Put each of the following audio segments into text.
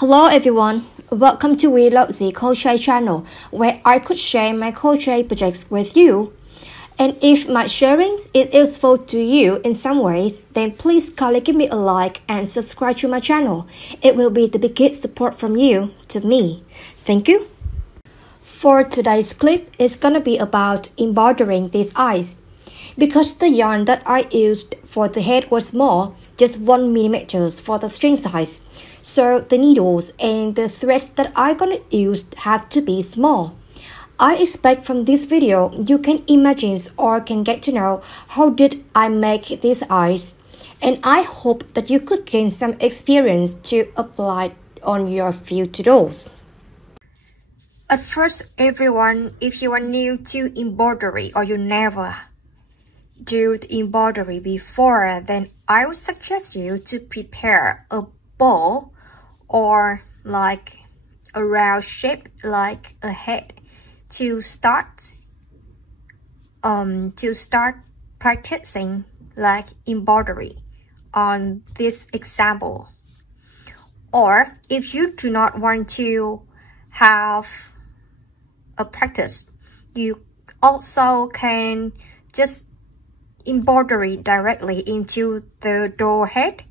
Hello everyone, welcome to We Love the Crochet channel, where I could share my crochet projects with you. And if my sharing is useful to you in some ways, then please kindly give me a like and subscribe to my channel. It will be the biggest support from you to me. Thank you. For today's clip, it's gonna be about embroidering these eyes. Because the yarn that I used for the head was small, just 1mm for the string size, so the needles and the threads that I'm gonna use have to be small. I expect from this video you can imagine or can get to know how did I make these eyes, and I hope that you could gain some experience to apply on your few dolls. At first, everyone, if you are new to embroidery or you never do the embroidery before, then I would suggest you to prepare a bowl or like a round shape like a head to start practicing like embroidery on this example. Or if you do not want to have a practice, you also can just embroidery directly into the doll head.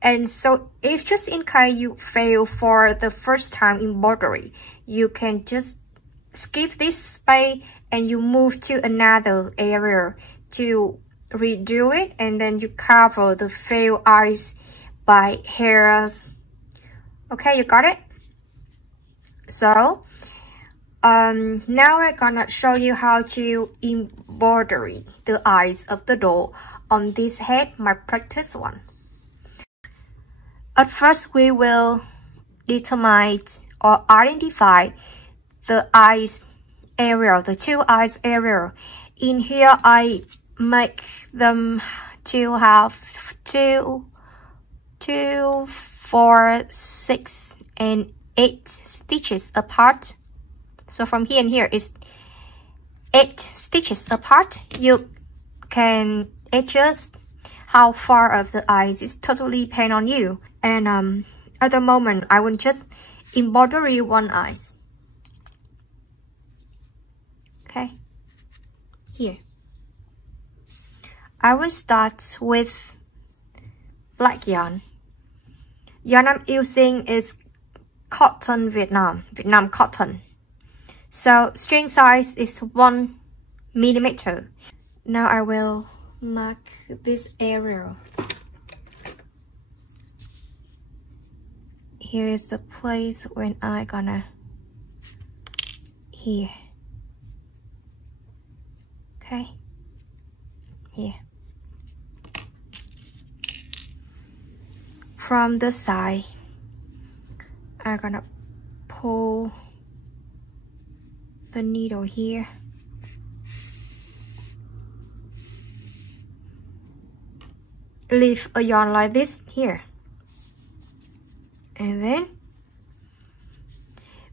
And so if just in case you fail for the first time embroidery, you can just skip this space and you move to another area to redo it, and then you cover the failed eyes by hairs. Okay, you got it? So now I'm gonna show you how to embroidery the eyes of the doll on this head, my practice one. At first, we will determine or identify the eyes area, the two eyes area. In here, I make them to have 2, 4, 6, and 8 stitches apart. So from here and here is 8 stitches apart. You can adjust how far of the eyes. It's totally depend on you. And at the moment, I will just embroidery one eye. Okay, here. I will start with black yarn. Yarn I'm using is cotton Vietnam cotton. So string size is 1mm. Now I will mark this area. Here is the place when I gonna here. Okay, here. From the side, I'm gonna pull the needle here. Leave a yarn like this here. And then,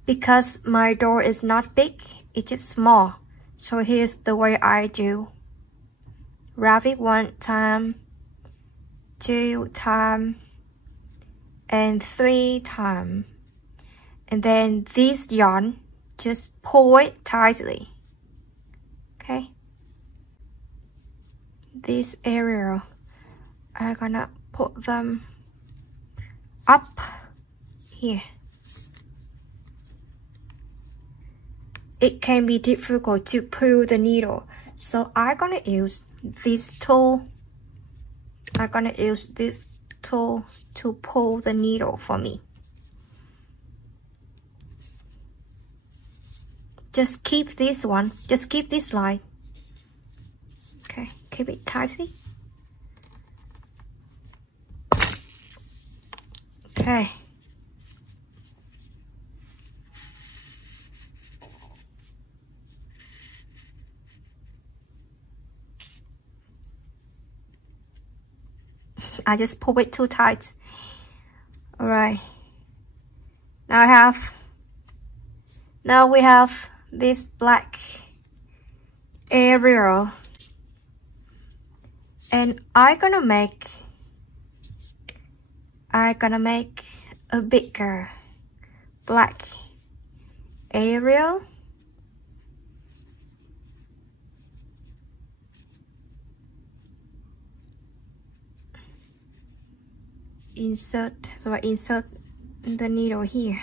because my doll is not big, it is small. So here's the way I do. Wrap it 1 time, 2 time, and 3 time. And then this yarn, just pull it tightly. Okay. This area, I'm gonna put them up here. It can be difficult to pull the needle, so I'm gonna use this tool. I'm gonna use this tool to pull the needle for me. Just keep this one, just keep this line. Okay, keep it tightly. Okay. I just pull it too tight. All right. Now we have this black area, and I'm gonna make a bigger black area. Insert the needle here.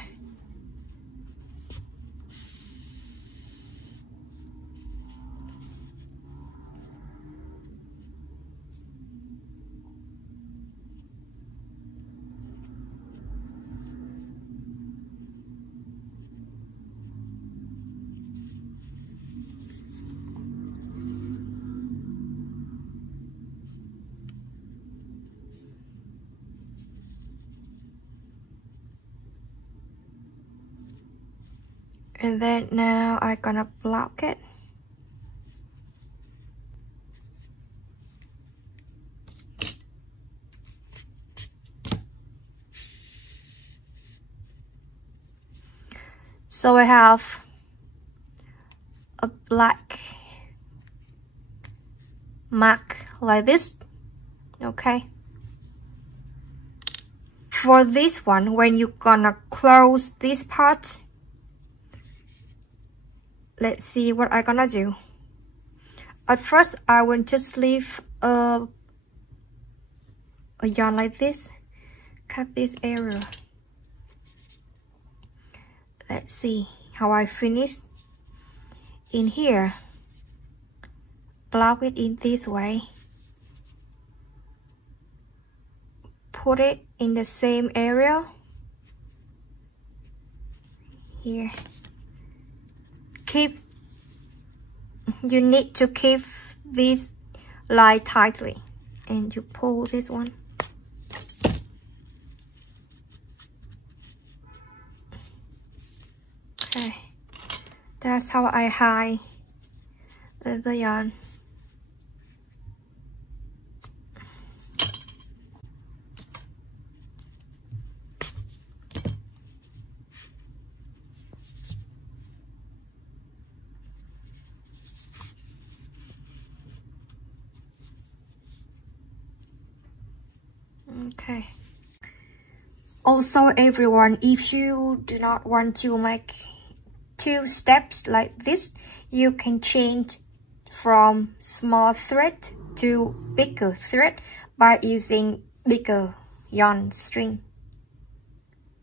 And then now I'm gonna block it. So I have a black mark like this, okay? For this one, when you're gonna close this part, let's see what I'm gonna do. At first, I will just leave a yarn like this, cut this area. Let's see how I finish in here. Block it in this way. Put it in the same area. Here. You need to keep this line tightly. And you pull this one. Okay, that's how I hide the yarn. Okay. Also, everyone, if you do not want to make 2 steps like this, you can change from small thread to bigger thread by using bigger yarn string.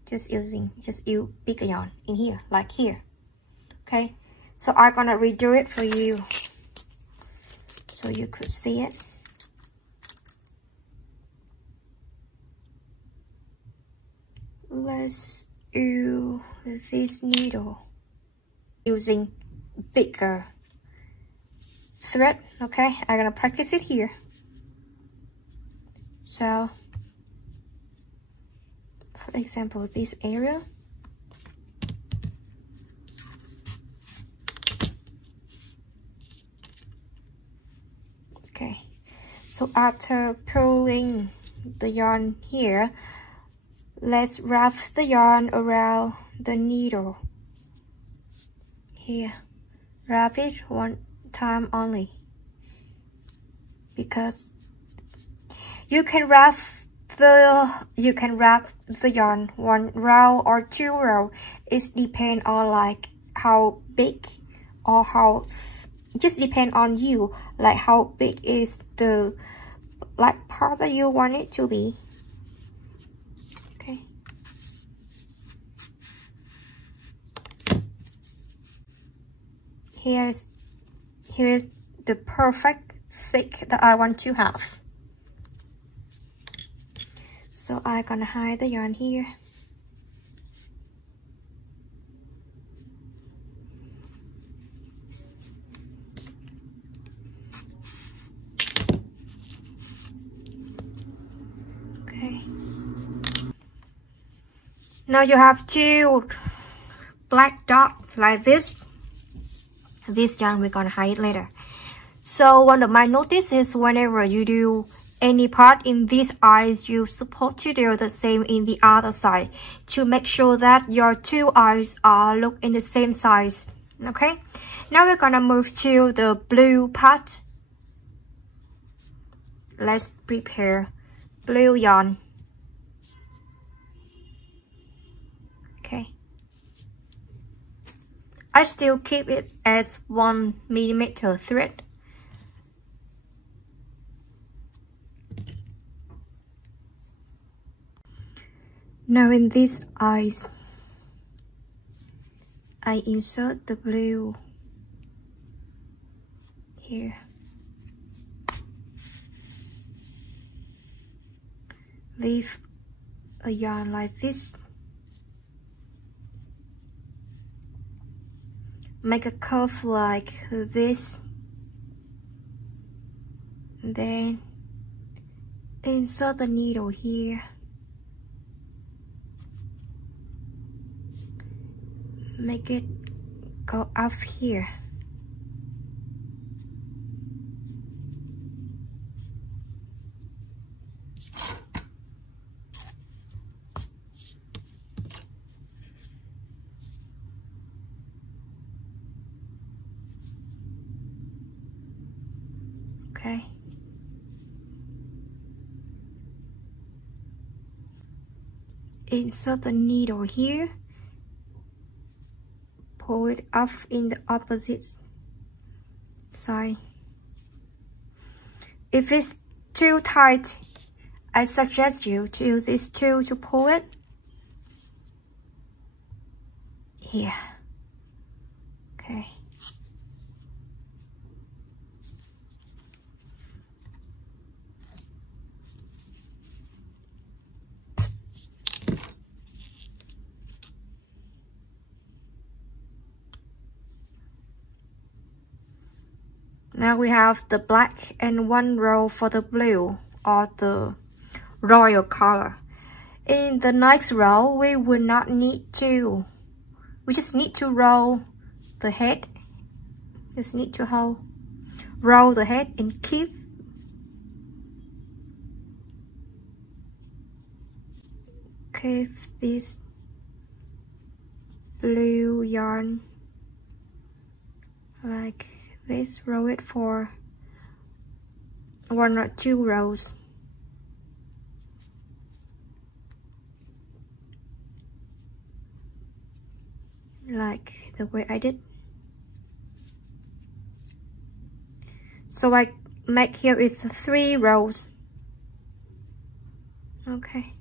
Just use bigger yarn in here, like here. Okay, so I'm gonna redo it for you so you could see it. Let's do this needle using bigger thread. Okay, I'm gonna practice it here. So, for example, this area. Okay, so after pulling the yarn here, let's wrap the yarn around the needle. Here, wrap it one time only, because you can wrap the yarn 1 round or 2 round. It depends on like how big or how, just depend on you, like how big is the like part that you want it to be. Okay. Here's the perfect thick that I want to have. So I'm gonna hide the yarn here. Okay. Now you have 2 black dots like this. This yarn we're gonna hide later. So one of my notice is whenever you do any part in these eyes, you're supposed to do the same in the other side to make sure that your 2 eyes are look in the same size. Okay, now we're gonna move to the blue part. Let's prepare blue yarn. Okay, I still keep it as 1mm thread. Now in these eyes, I insert the blue here. Leave a yarn like this. Make a curve like this. Then insert the needle here. Make it go up here. Okay. Insert the needle here. Pull it up in the opposite side. If it's too tight, I suggest you to use this tool to pull it. Here. Okay. Now we have the black and 1 row for the blue or the royal color. In the next row, we will not need to. We just need to roll the head. Just need to roll the head and keep this blue yarn like this. Roll it for 1 or 2 rows. Like the way I did. So I make here is 3 rows. Okay.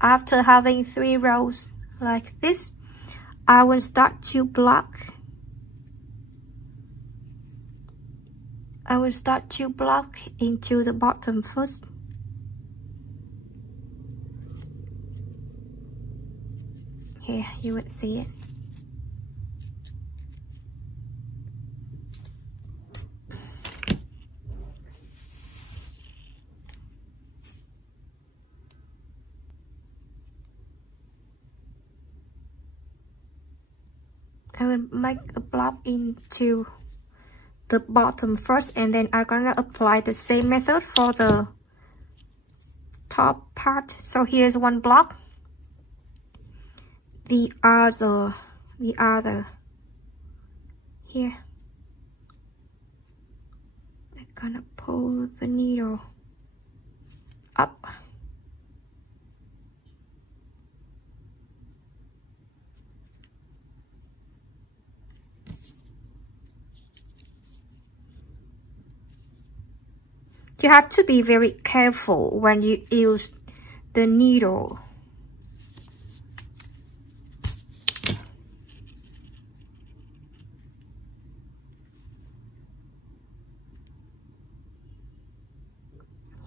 After having 3 rows like this, I will start to block. I will start to block into the bottom first. Here, you would see it. I will make a block into the bottom first, and then I'm gonna apply the same method for the top part. So here's 1 block. The other here. I'm gonna pull the needle up. You have to be very careful when you use the needle.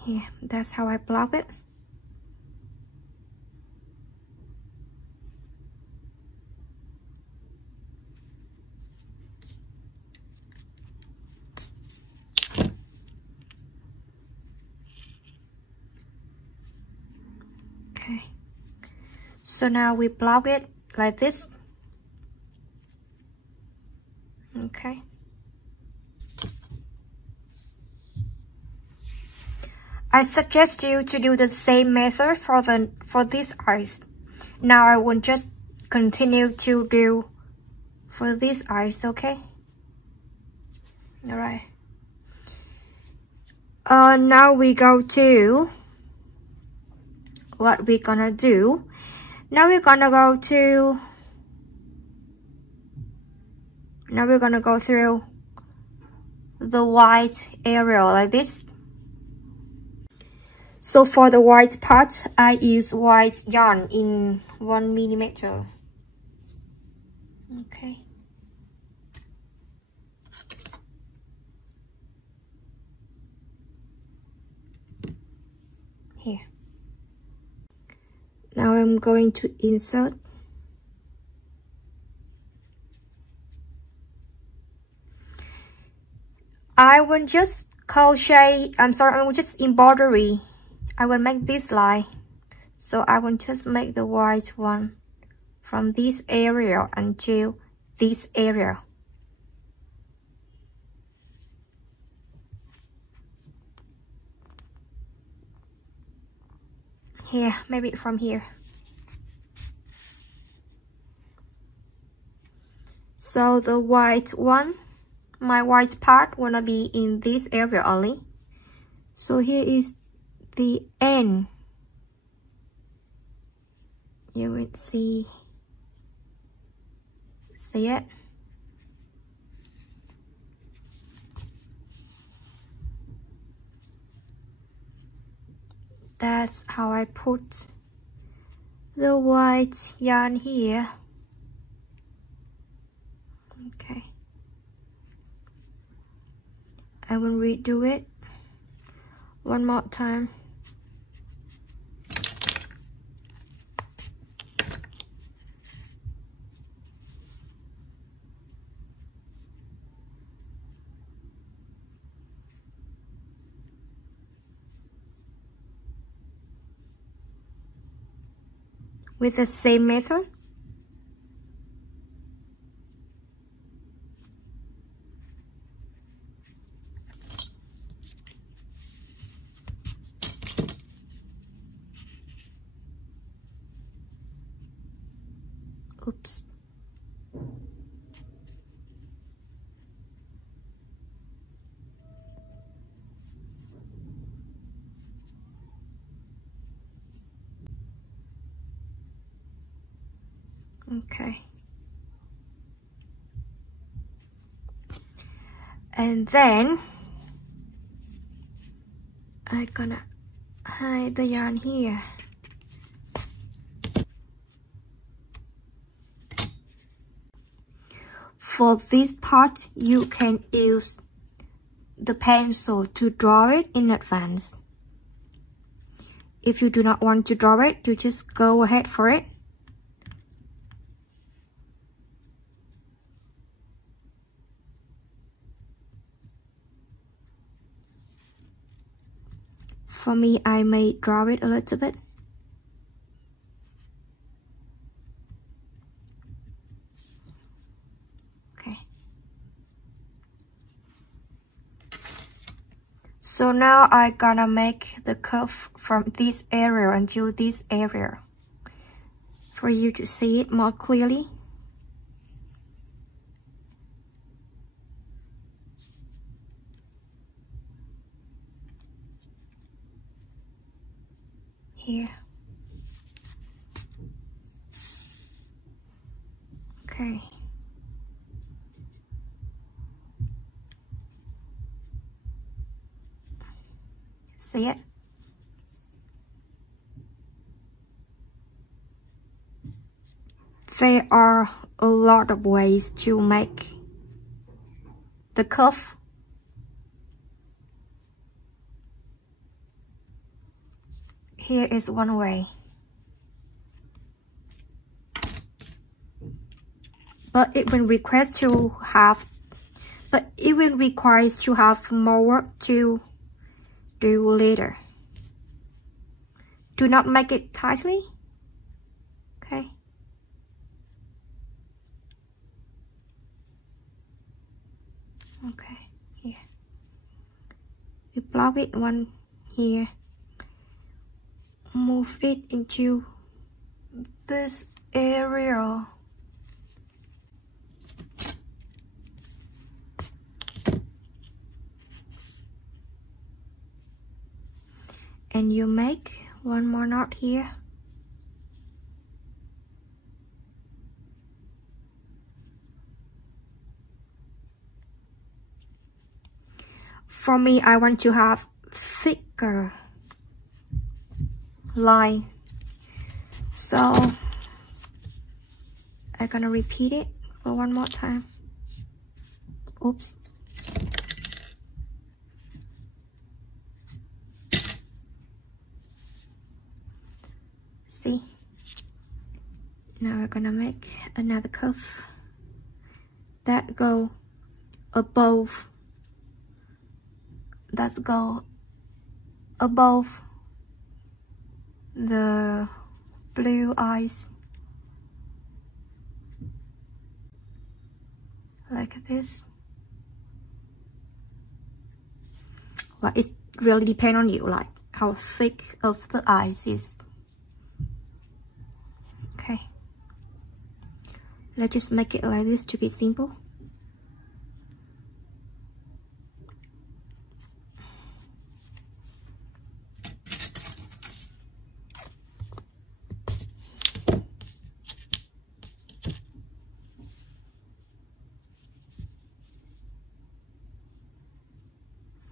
Here, that's how I block it. Okay, so now we block it like this. Okay. I suggest you to do the same method for these eyes. Now I will just continue to do for these eyes, okay? Alright. Now we go to what we're gonna do. Now we're gonna go to Now we're gonna go through the white area like this. So for the white part, I use white yarn in 1mm. Okay. Here. Now I'm going to insert. I will just crochet, I will just embroidery. I will make this line. So I will just make the white one from this area until this area. Here, maybe from here. So the white one, my white part wanna be in this area only. So here is the end. You will see it. That's how I put the white yarn here. Okay. I will redo it one more time. With the same method. Oops. Okay. And then I'm gonna hide the yarn here. For this part, you can use the pencil to draw it in advance. If you do not want to draw it, you just go ahead for it. For me, I may draw it a little bit. Okay. So now I'm gonna make the curve from this area until this area for you to see it more clearly. Here. Okay. See it? There are a lot of ways to make the curve. Here is one way. But it will require to have more work to do later. Do not make it tightly. Okay. Okay, here. You block it one here. Move it into this area. And you make one more knot here. for me, I want to have thicker line. So I'm gonna repeat it for one more time. Oops. See? Now we're gonna make another curve that go above. That's go above the blue eyes, like this. Well, it really depends on you, like how thick of the eyes is. Okay, let's just make it like this to be simple.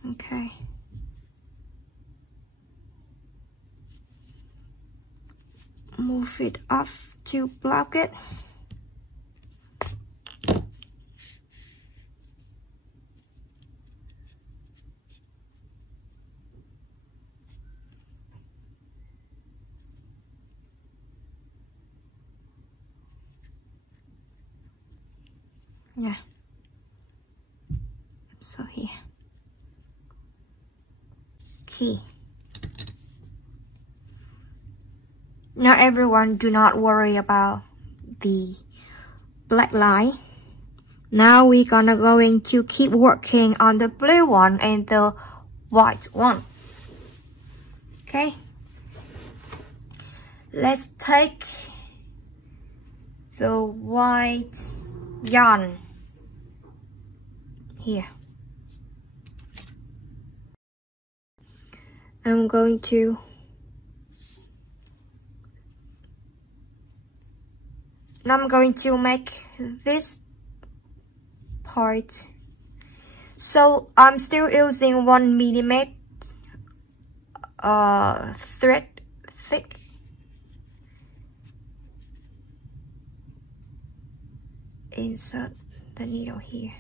Okay. Move it up to block it. Yeah. So here. Key. Now everyone, do not worry about the black line. Now we're going to keep working on the blue one and the white one. Okay. Let's take the white yarn here. I'm going to make this part. So I'm still using 1 millimeter thread thick. Insert the needle here.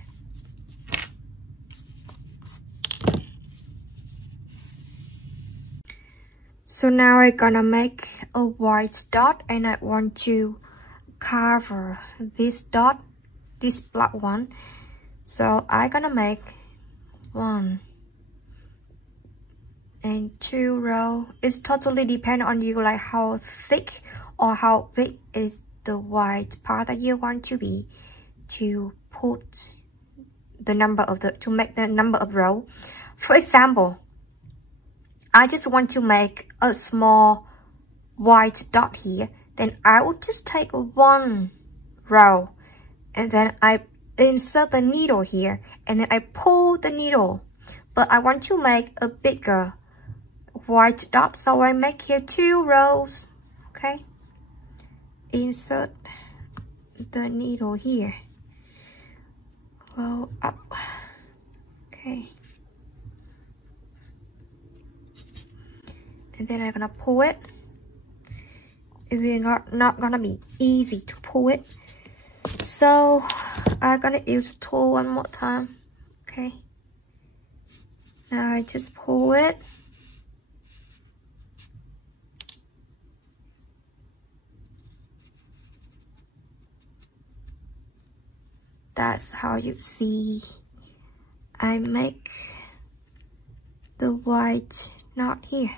So now I'm gonna make a white dot, and I want to cover this dot, this black one. So I'm gonna make 1 and 2 rows. It's totally depend on you, like how thick or how big is the white part that you want to be, to put the number of to make the number of rows. For example, I just want to make a small white dot here, then I would just take 1 row, and then I insert the needle here, and then I pull the needle. But I want to make a bigger white dot, so I make here 2 rows. Okay, insert the needle here, go up. Okay, and then I'm gonna pull it. It's not gonna be easy to pull it, so I'm gonna use the tool one more time. Okay, now I just pull it. That's how you see I make the white knot here.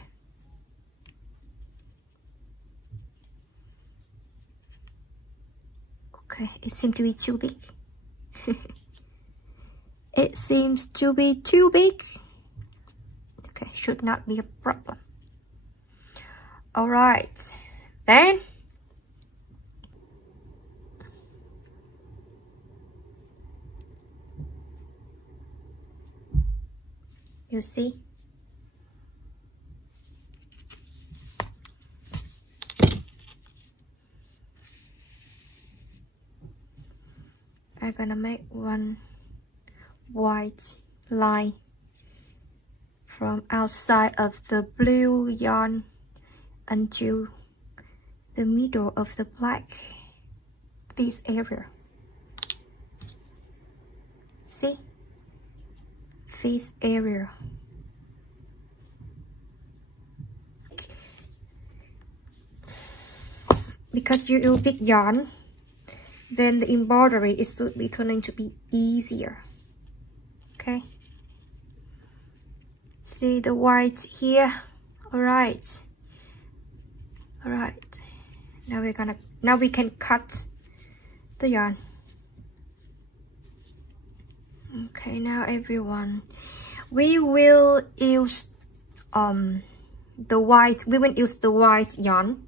Okay, it seems to be too big. It seems to be too big. Okay, should not be a problem. All right, then you see, I'm gonna make 1 white line from outside of the blue yarn until the middle of the black, this area. See? This area. Because you use big yarn, then the embroidery is should be turning to be easier. Okay. See the white here. Alright. Alright. Now we can cut the yarn. Okay, now everyone, we will use the white yarn.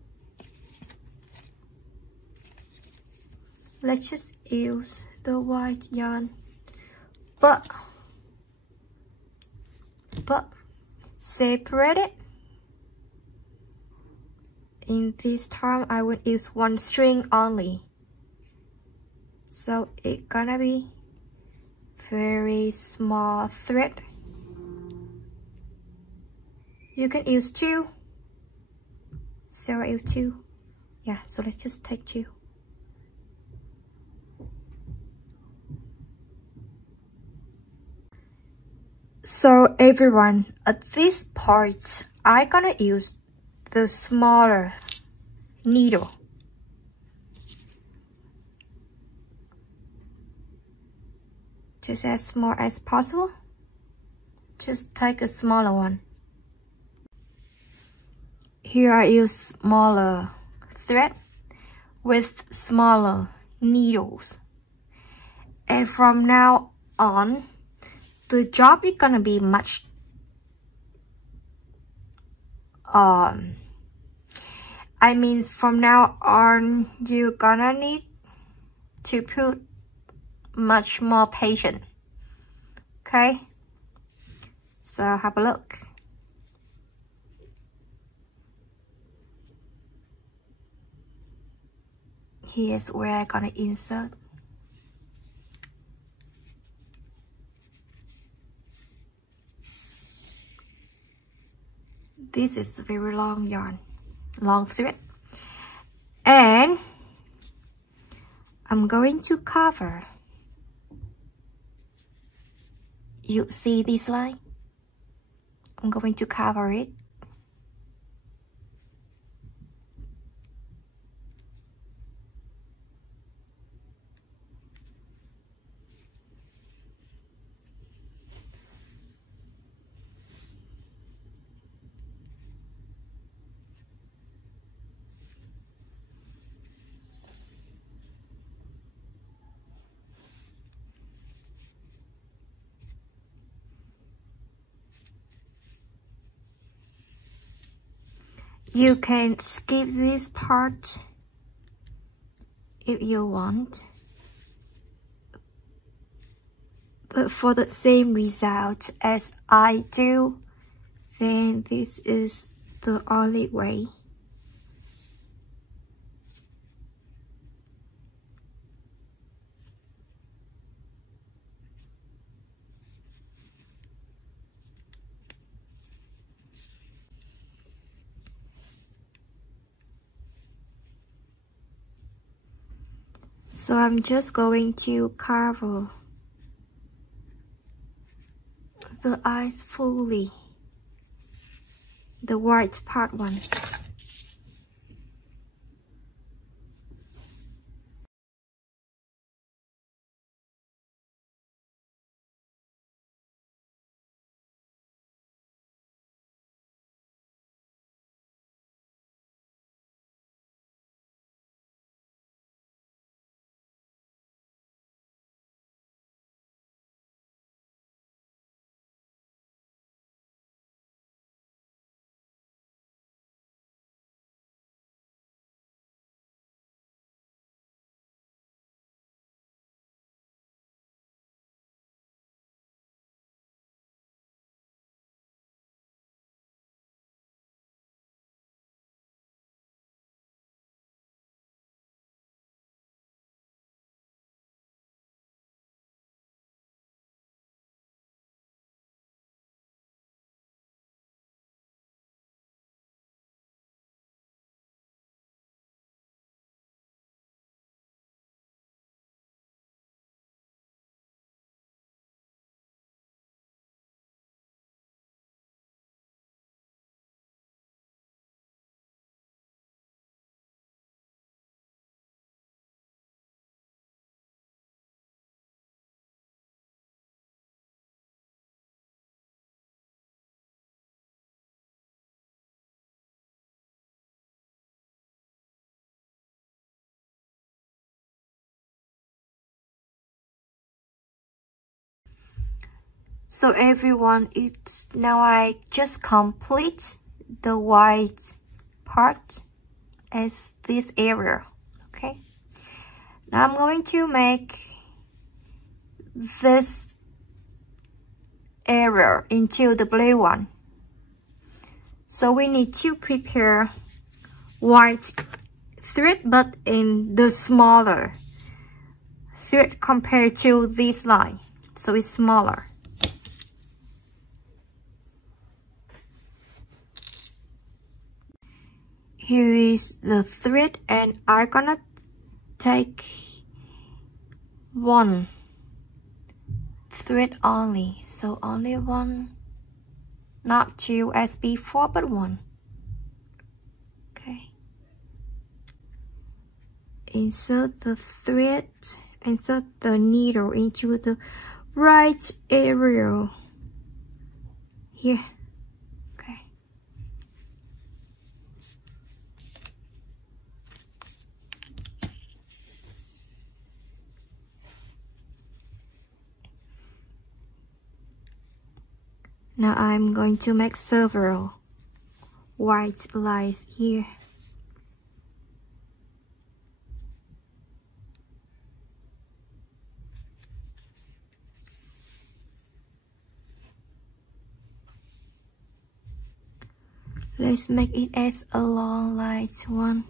Let's just use the white yarn, but separate it. In this time, I will use one string only, so it's gonna be very small thread. You can use two. Sarah use two. Yeah, so let's just take two. So everyone, at this part, I'm gonna use the smaller needle. Just as small as possible. Just take a smaller one. Here I use smaller thread with smaller needles. And from now on, the job is gonna be much I mean, from now on, you're gonna need to put much more patience. Okay, so have a look. Here's where I'm gonna insert. This is a very long yarn, long thread, and I'm going to cover. You see this line? I'm going to cover it. You can skip this part if you want, but for the same result as I do, then this is the only way. So I'm just going to cover the eyes fully, the white part one. So everyone, it's now I just complete the white part as this area. Okay, now I'm going to make this area into the blue one. So we need to prepare white thread, but in the smaller thread compared to this line, so it's smaller. Here is the thread, and I'm gonna take one thread only, so only one, not two as before, but one. Okay, insert the thread, insert the needle into the right area here. Okay, now I'm going to make several white lines here. Let's make it as a long light one.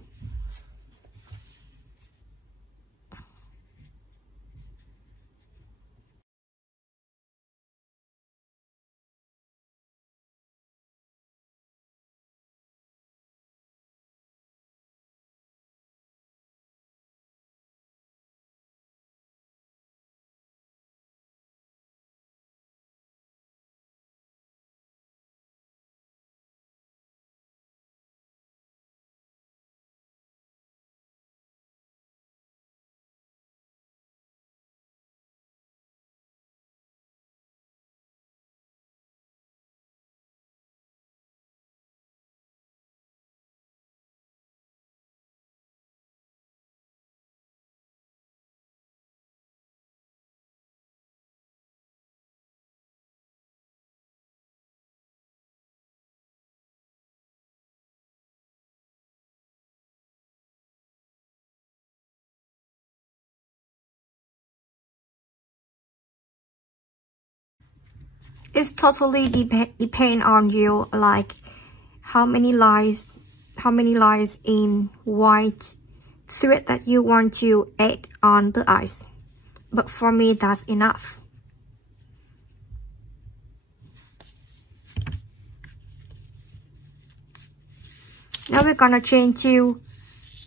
It's totally depend on you, like how many lines in white thread that you want to add on the eyes. But for me, that's enough. Now we're gonna change to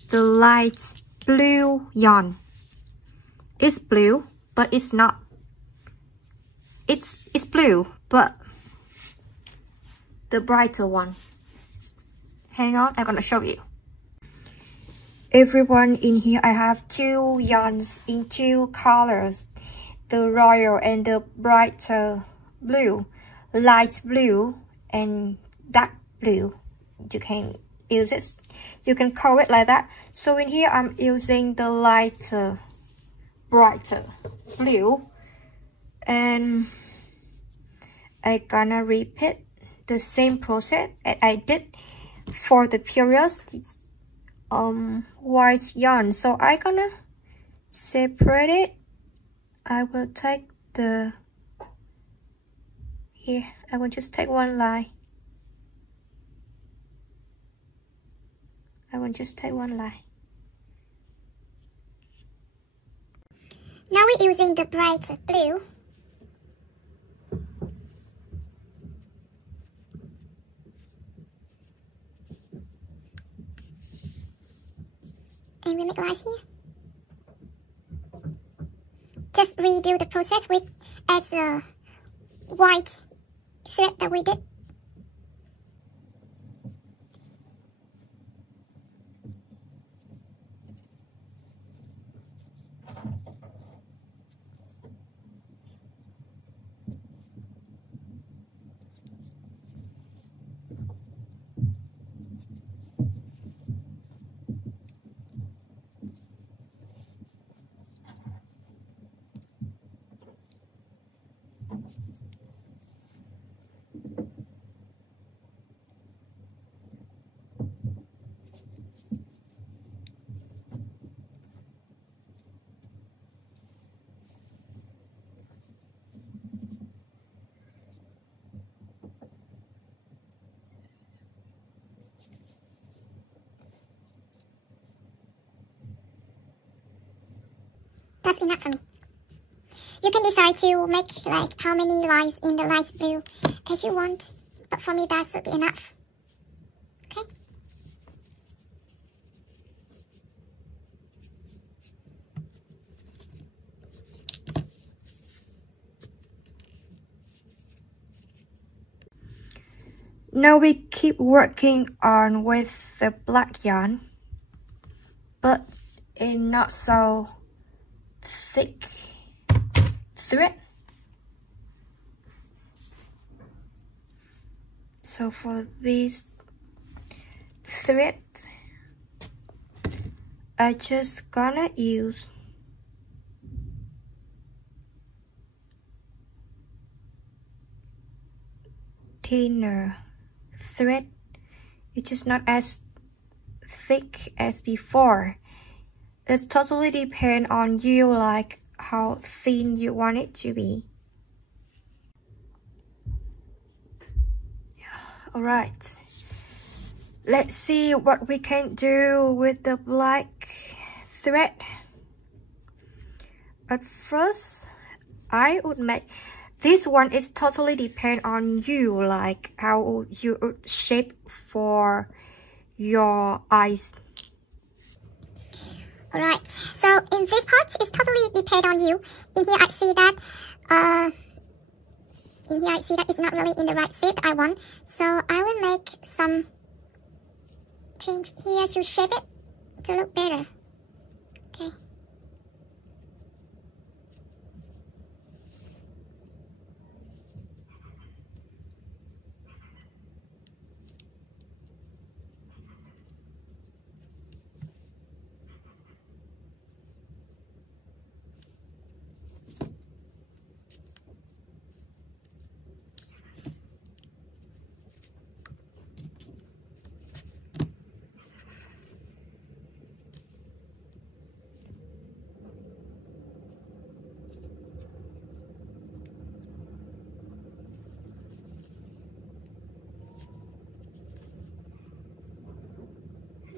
the light blue yarn. It's blue, but it's not. It's blue, but the brighter one. Hang on, I'm gonna show you. Everyone, in here I have two yarns in two colors, the royal and the brighter blue, light blue and dark blue. You can use it, you can call it like that. So in here I'm using the lighter, brighter blue, and I'm gonna repeat the same process as I did for the previous white yarn. So I'm gonna separate it. I will take the, here I will just take one line. I will just take one line. Now we're using the bright blue. And we make lines here. Just redo the process with as a white thread that we did. That's enough for me. You can decide to make like how many lines in the light blue as you want, but for me that should be enough. Okay. Now we keep working on with the black yarn, but in not so thick thread. So for these thread, I just gonna use thinner thread. It's just not as thick as before. It totally depends on you, like how thin you want it to be. Alright, let's see what we can do with the black thread. But first, I would make this one. Is totally depend on you, like how you would shape for your eyes. Alright, so in this part, it's totally depend on you. In here I see that it's not really in the right shape that I want. So I will make some change here to shape it to look better. Okay.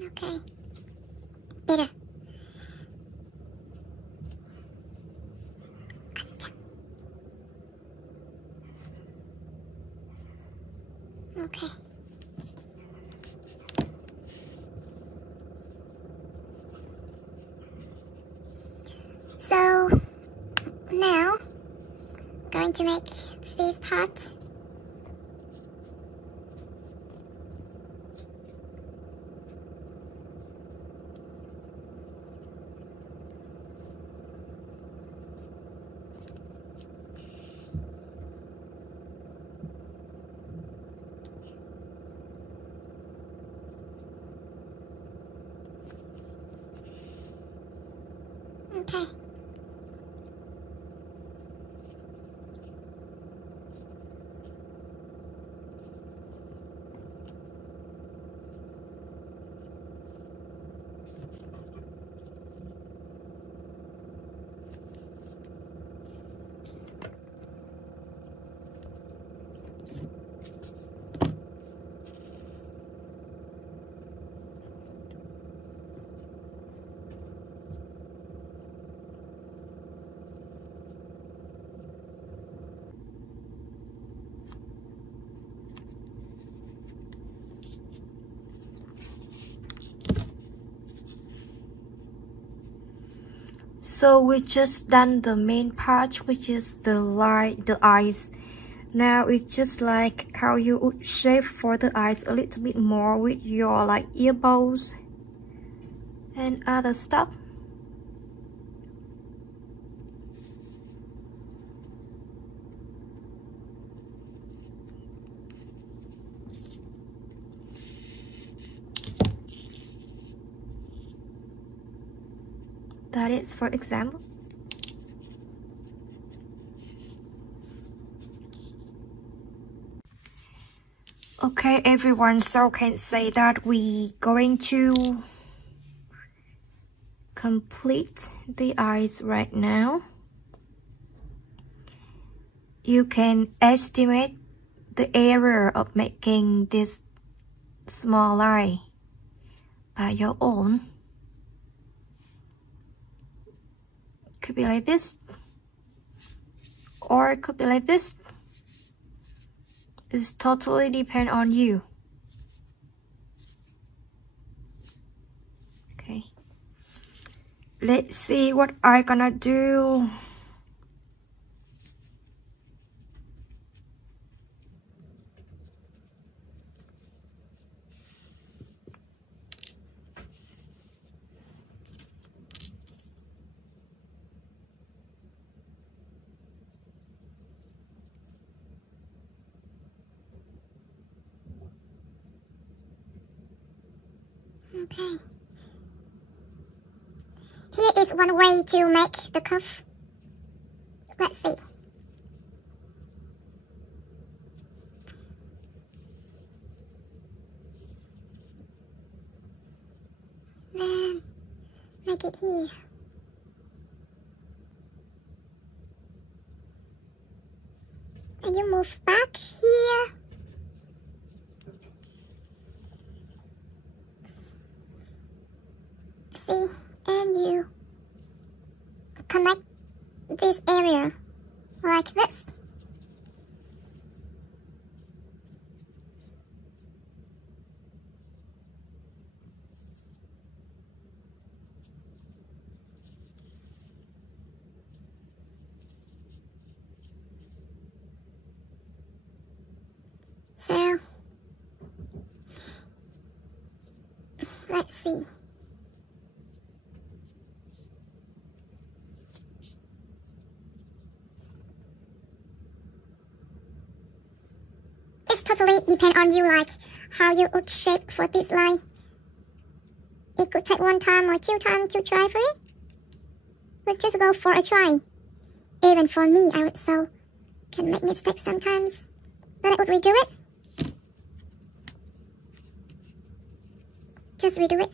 Okay. Better. Okay. So now I'm going to make this part. Okay. So we just done the main part, which is the eyes. Now it's just like how you would shape for the eyes a little bit more with your like ear bows and other stuff. That is for example. Okay everyone, so can say that we going to complete the eyes right now. You can estimate the error of making this small line by your own. Could be like this, or it could be like this. It's totally depend on you. Okay, let's see what I'm gonna do. Okay. Here is one way to make the cuff. Let's see. Then make it here. And you move back here. See, and you connect this area like this. So, let's see. It's totally depend on you, like how you would shape for this line. It could take 1 time or 2 times to try for it. But just go for a try. Even for me, I would so can make mistakes sometimes. But I would redo it. Just redo it.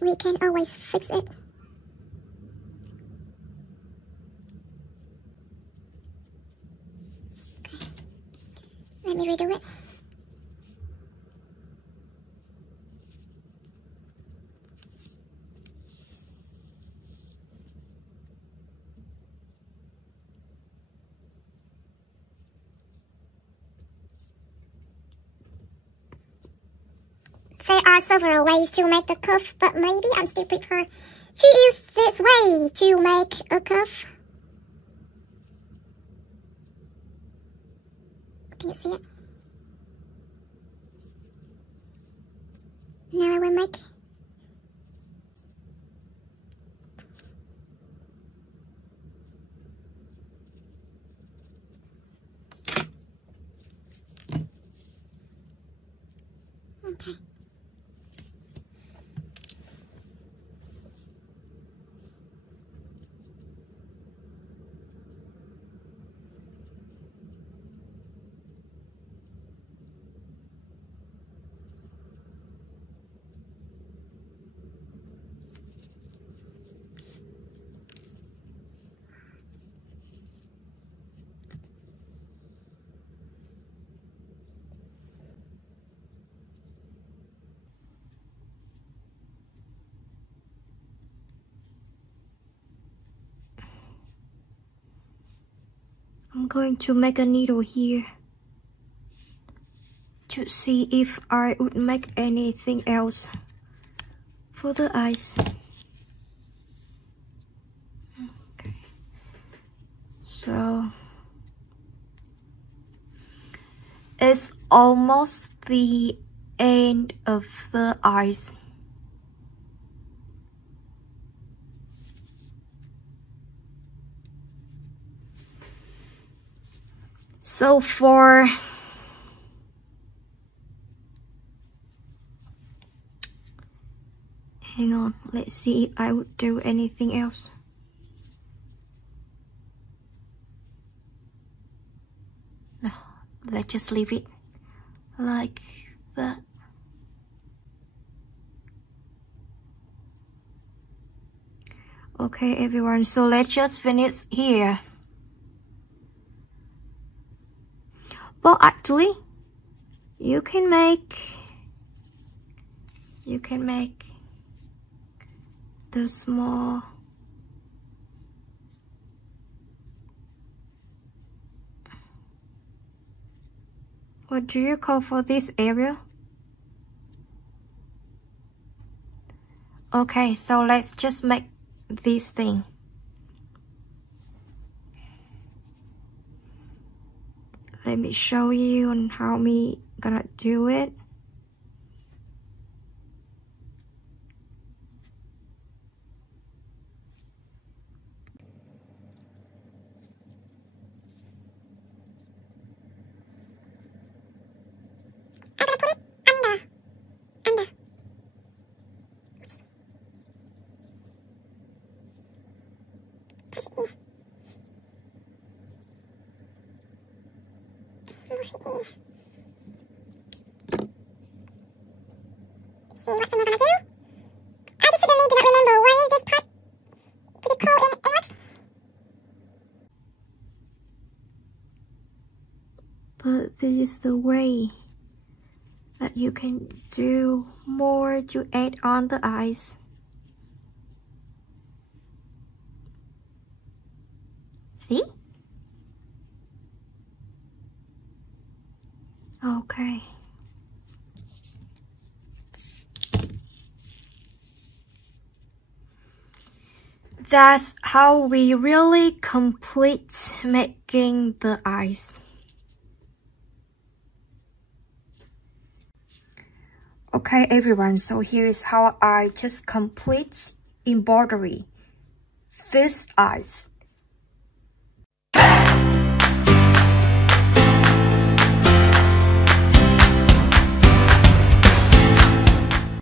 We can always fix it. Okay. Let me redo it. There are several ways to make the cuff, but maybe I still prefer to use this way to make a cuff. Can you see it? Now I will make okay. I'm going to make a needle here to see if I would make anything else for the eyes. Okay. So it's almost the end of the eyes. So for hang on, let's see if I would do anything else. No, let's just leave it like that. Okay everyone, so let's just finish here. Well, actually, you can make the small. What do you call for this area? Okay, so let's just make this thing. Let me show you on how me gonna do it. I'm gonna put it under. Oops. Push it here. Move it here. See what thing I'm gonna do? I just suddenly do not remember why is this part to be called in English. But this is the way that you can do more to add on the eyes. See? Okay. That's how we really complete making the eyes. Okay everyone, so here's how I just complete embroidery this eyes.